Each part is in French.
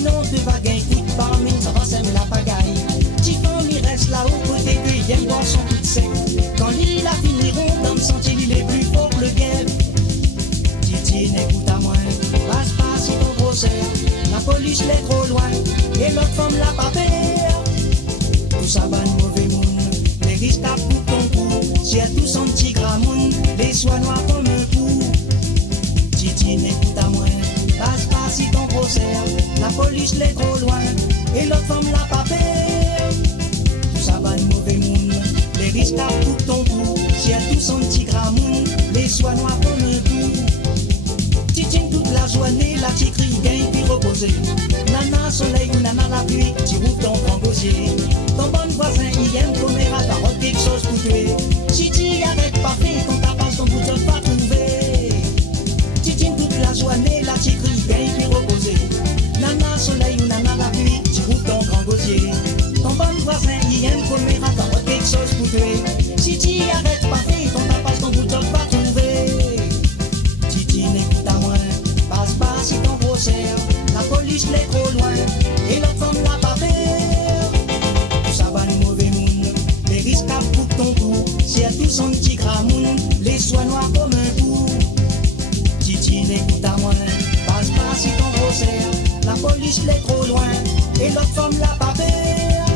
Sinon te va gain coup de parmi, ça va sème la pagaille. Petit famille reste là au côté de vienne boire son coup de sec. Quand l'île a finiront dans le sentier, il est plus fort que le guêpe. Titi n'écoute à moi, passe pas si ton gros serre. La police l'est trop loin, et l'autre femme l'a pas peur. Tout ça va de mauvais monde, les risques à pour ton cou. Si elle tout son petit gramoun, les soins noirs comme un coup. Titi n'écoute à moi, passe pas si ton gros serre. La police l'est trop loin, et l'autre femme l'a pas peur. Tout ça va de mauvais monde, les risques à pour ton cou. Si elle tout son petit gramoun, les soins noirs comme un coup. Titi toute la journée, la petite crie gagne puis reposer. Nana soleil ou nana la pluie, tu rouvres ton grand gosier. Ton bon voisin il aime commettre à ta robe quelque chose pour tuer. Si tu arrêtes pas fait, quand ta passe ton bout de pas trouver. Titi toute la journée, la petite crie gagne puis reposer. Nana soleil ou nana la pluie, tu rouvres ton grand gosier. Ton bon voisin il aime commettre à ta robe quelque chose pour tuer. Si tu arrêtes pas fait, quand ta passe ton bout de pas trouver. Titi n'écoute à moi, passe pas si ton gros serre. La police l'est trop loin, et l'autre femme l'a pas peur. Tout ça va de mauvais monde, les risques à pour ton cou. Si elle tout son petit gramoun, les soins noirs comme un coup. Titi n'écoute à moi, passe pas si ton gros serre. La police l'est trop loin, et l'autre femme l'a pas peur.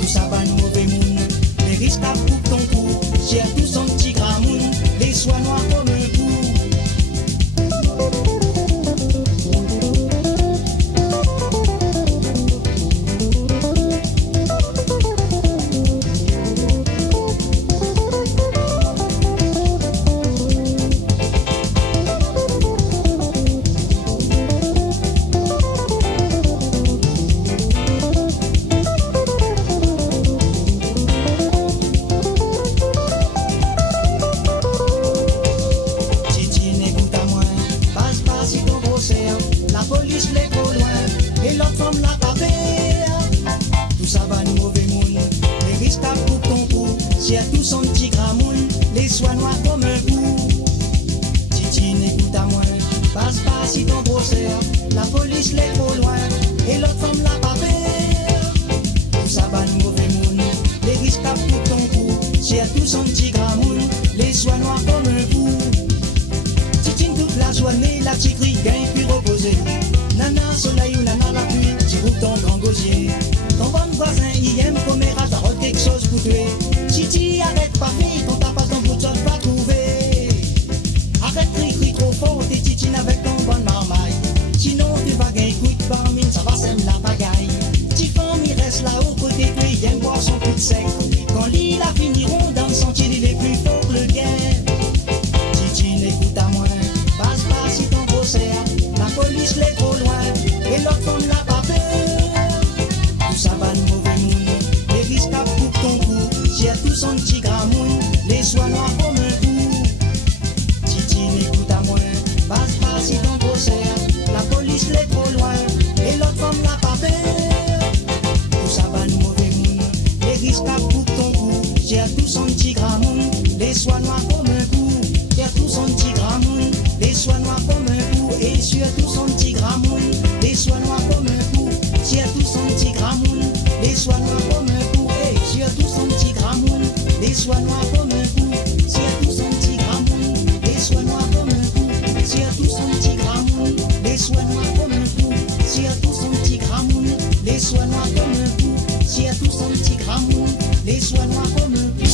Tout ça va de mauvais monde, les risques à pour ton cou. Si elle tout son petit gramoun, les soins noirs comme un coup. La police l'est trop loin, et l'autre femme l'a pas peur. Tout ça va de mauvais monde, les risques à pour ton cou. Si elle tout son petit gramoun, les soins noirs comme un coup. Titi n'écoute à moi, passe pas si ton gros serre. La police l'est trop loin, et l'autre femme l'a pas peur. Tout ça va de mauvais monde, les risques à pour ton cou. Si elle tout son petit gramoun, les soins noirs comme un coup. Titi toute la journée, la petite crie gagne puis reposer. Nana soleil ou nana la pluie, tu rouvres ton grand gosier. Ton bon voisin il aime commettre à ta robe quelque chose pour tuer. Titi arrête pas vite, quand ta passe ton bout de sol pas trouver. Arrête crie trop fort, t'es titine avec ton bon marmaille. Sinon tu vas gagner coup de barmine, ça va sème la pagaille. Petit femme il reste là au côté de lui, il aime boire son coup de sec. Quand l'île a finiront dans le sentier, il est plus fort que le guêpe. Titi n'écoute à moi, passe pas si ton gros serre. La police l'est trop loin, et l'autre femme l'a pas peur. Tout ça va de mauvais monde, les risques à pour ton cou. Si elle tout son petit gramoun, les soins noirs comme un coup. Titi n'écoute à moi, passe pas si ton gros serre. La police l'est trop loin, et l'autre femme l'a pas peur. Tout ça va de mauvais monde, les risques à pour ton cou. Si elle tout son petit gramoun, les soins noirs comme un coup. Si elle tout son petit gramoun, les soins noirs comme un coup. Et sur tout son petit gramoun, les soins noirs comme un coup. Sur tout son petit gramoun, les soins noirs comme un coup. Et sur tout son petit gramoun, les soins noirs comme un coup. Sur tout son petit gramoun, les soins noirs comme un coup. Sur tout son petit gramoun, les soins noirs comme un coup. Sur tout son petit gramoun, les soins noirs comme un coup. Sur tout son petit gramoun, les soins noirs comme un coup.